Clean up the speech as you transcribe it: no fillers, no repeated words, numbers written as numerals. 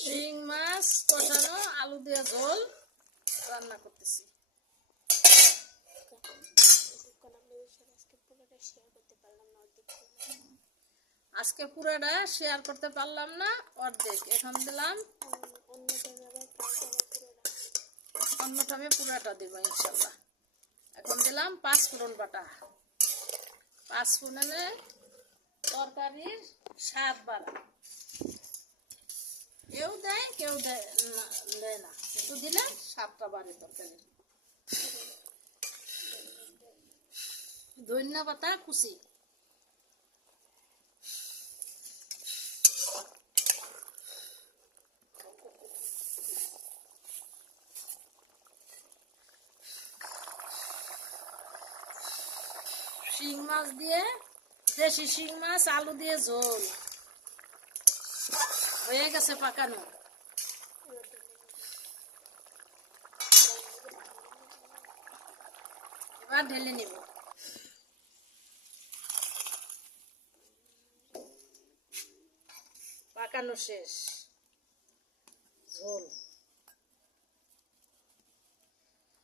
শিং মাছ কষানো আলু দিয়ে ঝোল রান্না করতেছি। আজকে পুরোটা শেয়ার করতে পারলাম না, অর্ধেক এখন দিলাম, অন্য টাইমে পুরোটা দিব ইনশাল্লাহ। এখন দিলাম 5 ফোড়ন বাটা। 5 ফোড়নে তরকারির স্বাদ বাড়ায়, কেউ দেয় কেউ দেয় না, কিন্তু দিলে স্বাদটা বাড়ে তরকারি। ধনিয়া পাতা কুচি, শিং মাছ দিয়ে, দেশি শিং মাছ আলু দিয়ে ঝোল হয়ে গেছে পাকানো। এবার ঢেলে নিব। পাকানো শেষ ঝোল।